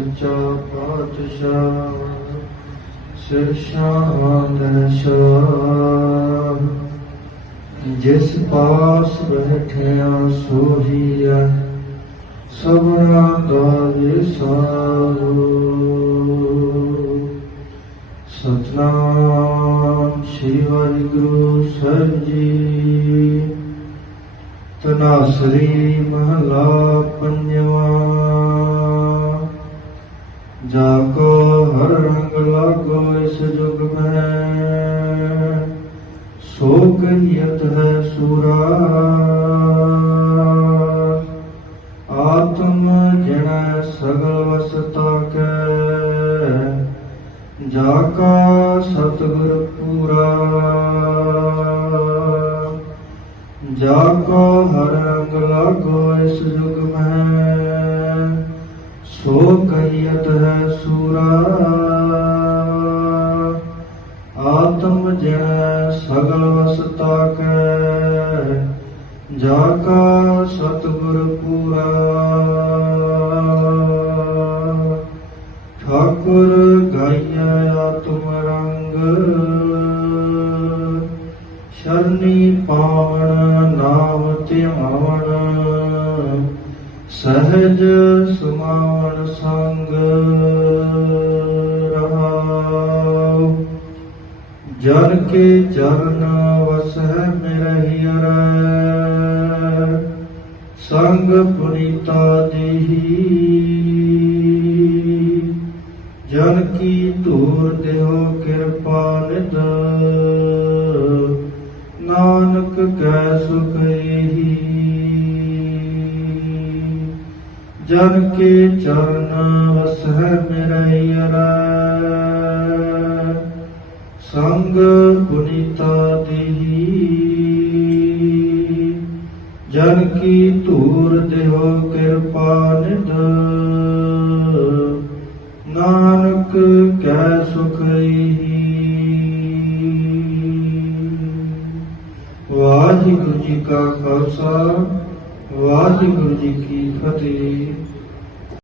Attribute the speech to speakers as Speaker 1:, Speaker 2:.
Speaker 1: सच्चा पातशाह जिस पास बैठिया सोहिया सबना का विसारो सतनाम श्री गुरु सर जी। तनासरी महला पंजवा ਕਹੀਤ ਹੈ ਸੂਰਾ। ਆਤਮ ਜਨ ਸਗਲ ਵਸਤਾ ਕੈ ਜਾ ਕਾ ਸਤਿਗੁਰ ਪੂਰਾ। ਜਾ ਕੋ ਹਰ ਆਤਮ ਜਨ ਸਗਲ ਵਸਤਾ ਕੈ ਜਾ ਕਾ ਸਤਿਗੁਰ ਪੂਰਾ। ਠਾਕੁਰ ਗਾਈਐ ਆਤਮ ਰੰਗ। ਸ਼ਰਨੀ ਪਾਵਨ ਨਾਮ ਧਿਆਵਨ। ਸਹਜ ਸੁਮਾਵਨ ਸੰਗ। ਜਨ ਕੇ ਚਰਨ ਵਸੈ ਮਿਰਹਿ ਅਰੈ। ਸੰਗ ਪੁਨੀਤਾ ਦੇਹੀ। ਜਨ ਕੀ ਧੂਰ ਦੇਹੋ ਕਿਰਪਾ ਨਿਧ। ਨਾਨਕ ਕੈ ਸੁਖ ਏਹੀ ਜਨ ਕੇ ਚਰਨ ਵਸੈ ਮਿਰੈ ਅਰੈ। ਸੰਗ ਪੁਨੀਤਾ ਦੇਹੀ ਜਨ ਕੀ ਧੂਰ ਦੇਹੋ ਕਿਰਪਾ ਨਿਧ। ਨਾਨਕ ਕੈ ਸੁਖ ਏਹੀ। ਵਾਹਿਗੁਰੂ ਜੀ ਕਾ ਖਾਲਸਾ, ਵਾਹਿਗੁਰੂ ਜੀ ਕੀ ਫਤਿਹ।